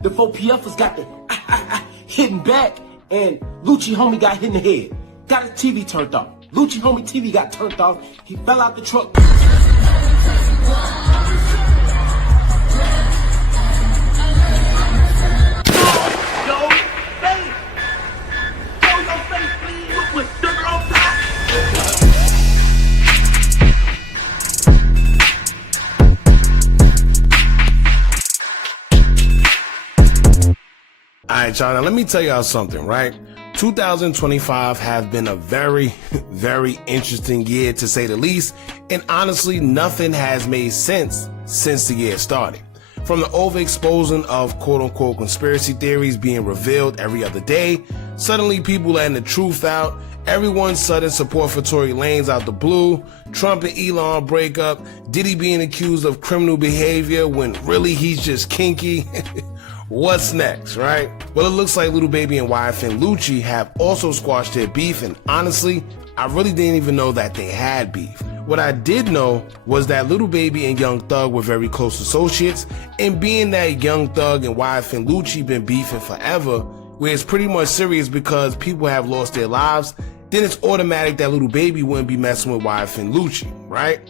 The 4PFers got the hitting back, and Lucci homie got hit in the head. Got his TV turned off. Lucci homie TV got turned off. He fell out the truck. Alright, y'all, now let me tell y'all something, right? 2025 has been a very, very interesting year to say the least, and honestly, nothing has made sense since the year started. From the overexposing of quote-unquote conspiracy theories being revealed every other day, suddenly people letting the truth out, everyone's sudden support for Tory Lanez out the blue, Trump and Elon breakup, Diddy being accused of criminal behavior when really he's just kinky. What's next, right? Well, it looks like Lil Baby and YFN Lucci have also squashed their beef, and honestly, I really didn't even know that they had beef. What I did know was that Lil Baby and Young Thug were very close associates, and being that Young Thug and YFN Lucci been beefing forever, where it's pretty much serious because people have lost their lives, then it's automatic that Lil Baby wouldn't be messing with YFN Lucci, right?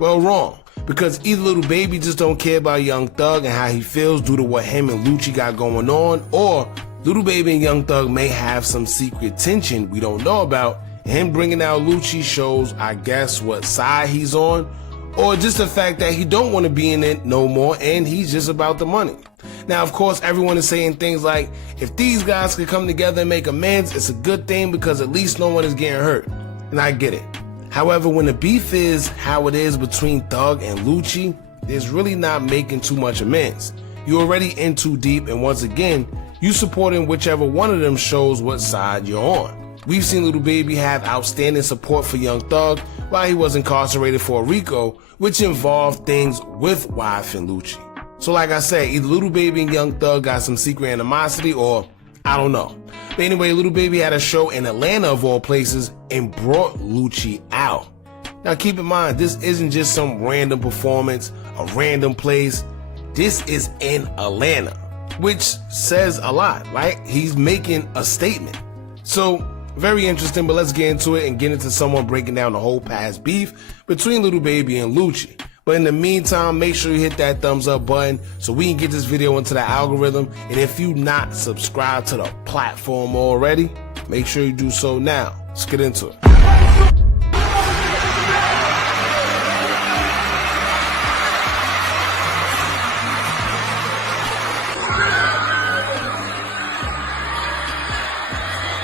Well, wrong. Because either Lil Baby just don't care about Young Thug and how he feels due to what him and Lucci got going on, or Lil Baby and Young Thug may have some secret tension we don't know about, and him bringing out Lucci shows, I guess, what side he's on, or just the fact that he don't want to be in it no more and he's just about the money. Now, of course, everyone is saying things like, if these guys could come together and make amends, it's a good thing because at least no one is getting hurt. And I get it. However, when the beef is how it is between Thug and Lucci, there's really not making too much amends. You're already in too deep, and once again, you supporting whichever one of them shows what side you're on. We've seen Lil Baby have outstanding support for Young Thug while he was incarcerated for a RICO, which involved things with YFN Lucci. So like I said, either Lil Baby and Young Thug got some secret animosity, or I don't know. But anyway, Lil Baby had a show in Atlanta of all places and brought Lucci out. Now keep in mind, this isn't just some random performance, a random place. This is in Atlanta, which says a lot, right? He's making a statement. So very interesting, but let's get into it and get into someone breaking down the whole past beef between Lil Baby and Lucci. But in the meantime, make sure you hit that thumbs up button so we can get this video into the algorithm. And if you not subscribed to the platform already, make sure you do so now. Let's get into it.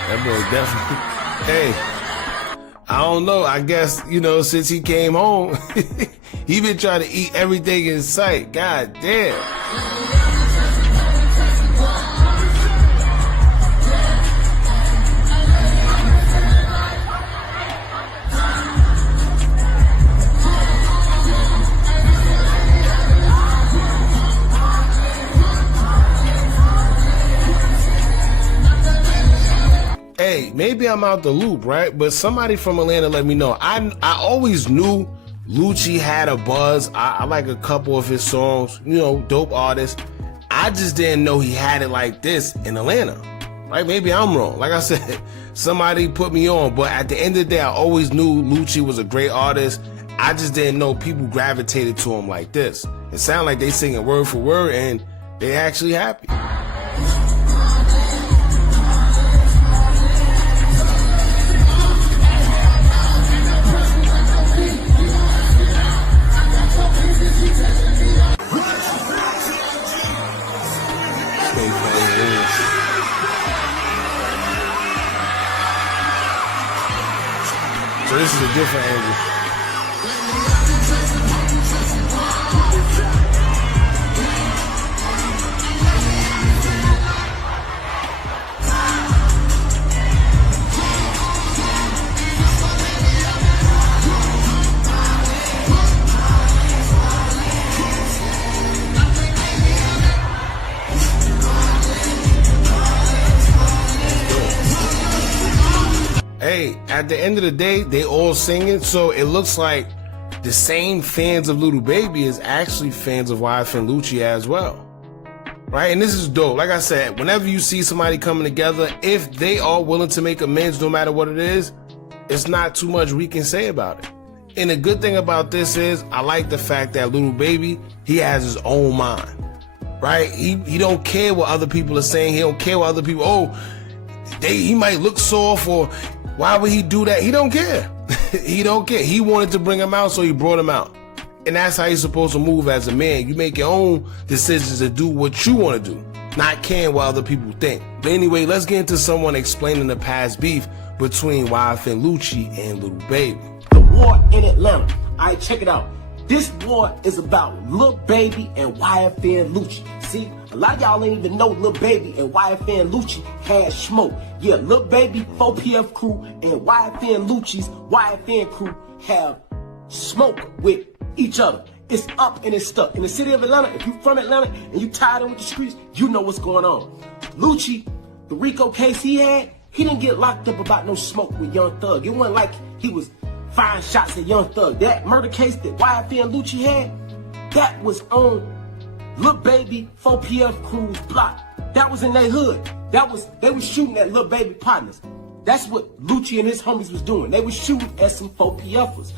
That boy definitely, hey. I don't know. I guess, since he came home, he been trying to eat everything in sight. God damn. Hey, maybe I'm out the loop, right? But somebody from Atlanta let me know. I always knew Lucci had a buzz. I like a couple of his songs, dope artist. I just didn't know he had it like this in Atlanta, right? Maybe I'm wrong. Like I said, somebody put me on. But at the end of the day, I always knew Lucci was a great artist. I just didn't know people gravitated to him like this. It sounded like they singing word for word and they actually happy. So this is a different angle. Hey, at the end of the day, they all singing, so it looks like the same fans of Lil Baby is actually fans of YFN Lucci as well. right? And this is dope. Like I said, whenever you see somebody coming together, if they are willing to make amends no matter what it is, it's not too much we can say about it. And the good thing about this is I like the fact that Lil Baby, he has his own mind, right? He don't care what other people are saying. He don't care what other people, he might look soft, or why would he do that? He don't care. He don't care. He wanted to bring him out, so he brought him out. And that's how you're supposed to move as a man. You make your own decisions to do what you want to do, not caring what other people think. But anyway, let's get into someone explaining the past beef between YFN Lucci and Lil Baby. The war in Atlanta. Alright, check it out. This war is about Lil Baby and YFN Lucci. See, a lot of y'all ain't even know Lil Baby and YFN Lucci had smoke. Yeah, Lil Baby 4PF crew and YFN Lucci's YFN crew have smoke with each other. It's up and it's stuck. In the city of Atlanta, if you from Atlanta and you tied in with the streets, you know what's going on. Lucci, the RICO case he had, he didn't get locked up about no smoke with Young Thug. It wasn't like he was firing shots at Young Thug. That murder case that YFN Lucci had, that was on Lil Baby 4PF crew's block. That was in their hood. They was shooting at Lil Baby partners. That's what Lucci and his homies was doing. They was shooting at some 4PFers.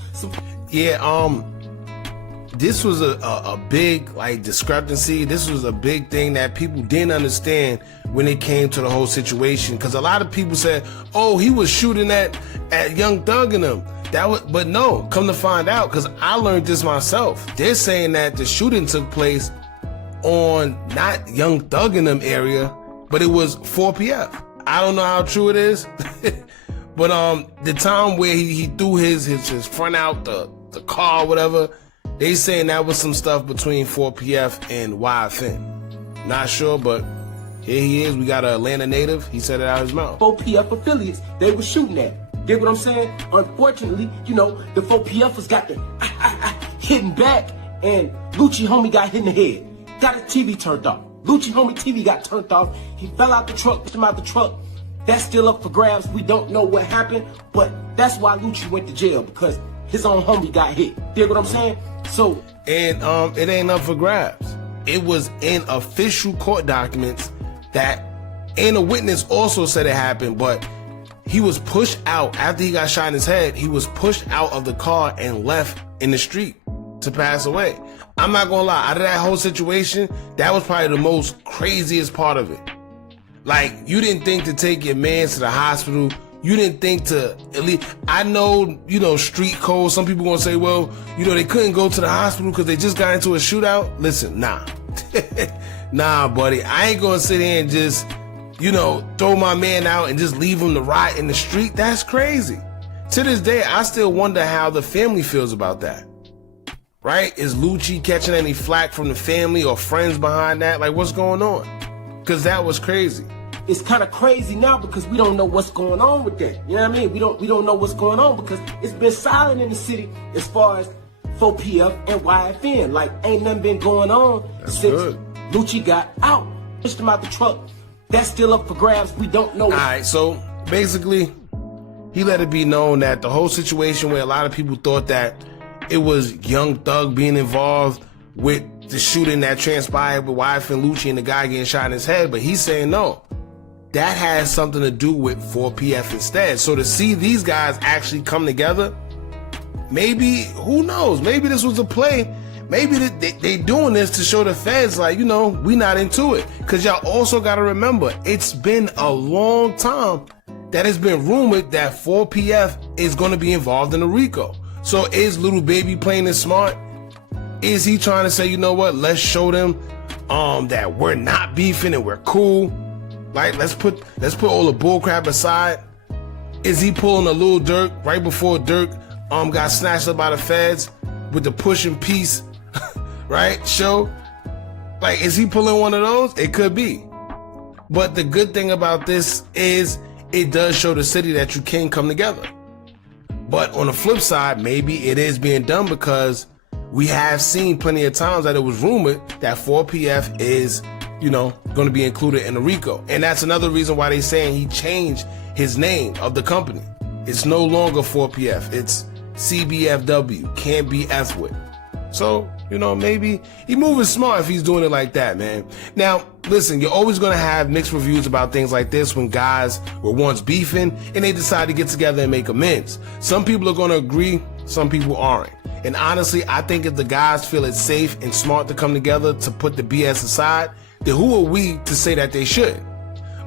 This was a big discrepancy. This was a big thing that people didn't understand when it came to the whole situation. Because a lot of people said, "Oh, he was shooting at Young Thug and them." But no, come to find out, because I learned this myself. They're saying that the shooting took place on not Young Thug in them area, but it was 4PF. I don't know how true it is, but the time where he threw his front out the car, or whatever. They saying that was some stuff between 4PF and YFN. Not sure, but here he is. We got an Atlanta native. He said it out of his mouth. 4PF affiliates, they were shooting at. Get what I'm saying? Unfortunately, the 4PFers got the hitting back, and Lucci homie got hit in the head. Got his TV turned off. Lucci homie TV got turned off. He fell out the truck, pushed him out the truck. That's still up for grabs. We don't know what happened, but that's why Lucci went to jail, because his own homie got hit. Dig what I'm saying? So, and it ain't up for grabs. It was in official court documents that, and a witness also said it happened, but he was pushed out after he got shot in his head. He was pushed out of the car and left in the street to pass away. I'm not gonna lie, out of that whole situation, that was probably the most craziest part of it. Like, you didn't think to take your man to the hospital. You didn't think to at least, I know, street code. Some people gonna say, well, they couldn't go to the hospital because they just got into a shootout. Listen, nah. Nah, buddy. I ain't gonna sit here and just, throw my man out and just leave him to rot in the street. That's crazy. To this day, I still wonder how the family feels about that. Right? Is Lucci catching any flack from the family or friends behind that? Like, what's going on? Because that was crazy. It's kind of crazy now because we don't know what's going on with that. You know what I mean? We don't know what's going on because it's been silent in the city as far as 4PF and YFN. Like, ain't nothing been going on since Lucci got out. Pushed him out the truck. That's still up for grabs. We don't know. All right, so basically, he let it be known that the whole situation where a lot of people thought that it was Young Thug being involved with the shooting that transpired with YFN Lucci and the guy getting shot in his head, but he's saying no. That has something to do with 4PF instead. So to see these guys actually come together, maybe, who knows? Maybe this was a play. Maybe they doing this to show the feds, like, we not into it. Because y'all also got to remember, it's been a long time that it's been rumored that 4PF is going to be involved in the RICO. So is Lil Baby playing it smart? Is he trying to say, you know what, let's show them that we're not beefing and we're cool? Like, let's put all the bullcrap aside. Is he pulling a Lil Durk right before Durk got snatched up by the feds with the Push and Peace right show? Like, is he pulling one of those? It could be. But the good thing about this is it does show the city that you can come together. But on the flip side, maybe it is being done because we have seen plenty of times that it was rumored that 4PF is, going to be included in the RICO. And that's another reason why they saying he changed his name of the company. It's no longer 4PF. It's CBFW, can't be F with. So You know, maybe he moving smart if he's doing it like that, man. Now, listen, you're always going to have mixed reviews about things like this when guys were once beefing and they decide to get together and make amends. Some people are going to agree, some people aren't. And honestly, I think if the guys feel it's safe and smart to come together to put the BS aside, then who are we to say that they should?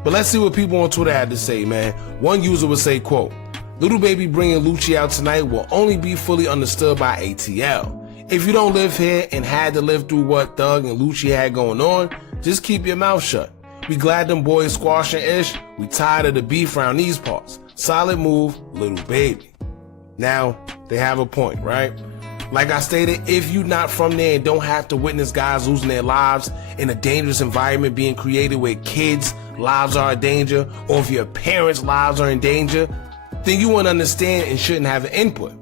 But let's see what people on Twitter had to say, man. One user would say, quote, "Little Baby bringing Lucci out tonight will only be fully understood by ATL. If you don't live here and had to live through what Thug and Lucci had going on, just keep your mouth shut. We glad them boys squashing ish. We tired of the beef around these parts. Solid move, Little Baby." Now, they have a point, right? Like I stated, if you're not from there and don't have to witness guys losing their lives in a dangerous environment being created where kids' lives are in danger, or if your parents' lives are in danger, then you won't understand and shouldn't have an input.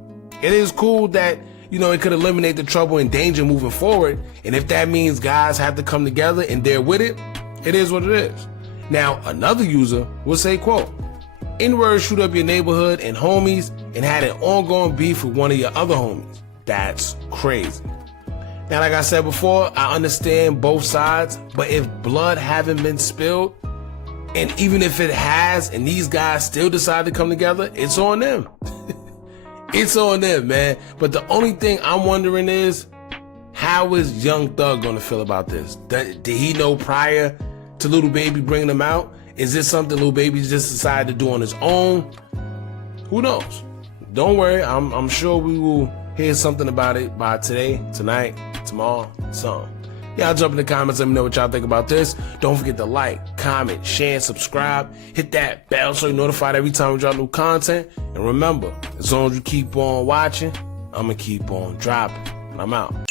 It is cool that, you know, it could eliminate the trouble and danger moving forward. And if that means guys have to come together and they're with it, it is what it is. Now, another user will say, quote, "N-word shoot up your neighborhood and homies and had an ongoing beef with one of your other homies. That's crazy." Now, like I said before, I understand both sides, but if blood haven't been spilled, and even if it has, and these guys still decide to come together, it's on them. It's on them, man. But the only thing I'm wondering is, how is Young Thug gonna feel about this? Did he know prior to Little Baby bringing him out? Is this something Little Baby just decided to do on his own? Who knows? Don't worry, I'm sure we will hear something about it by today, tonight, tomorrow, something. Y'all jump in the comments, let me know what y'all think about this. Don't forget to like, comment, share, and subscribe. Hit that bell so you're notified every time we drop new content. And remember, as long as you keep on watching, I'm going to keep on dropping. And I'm out.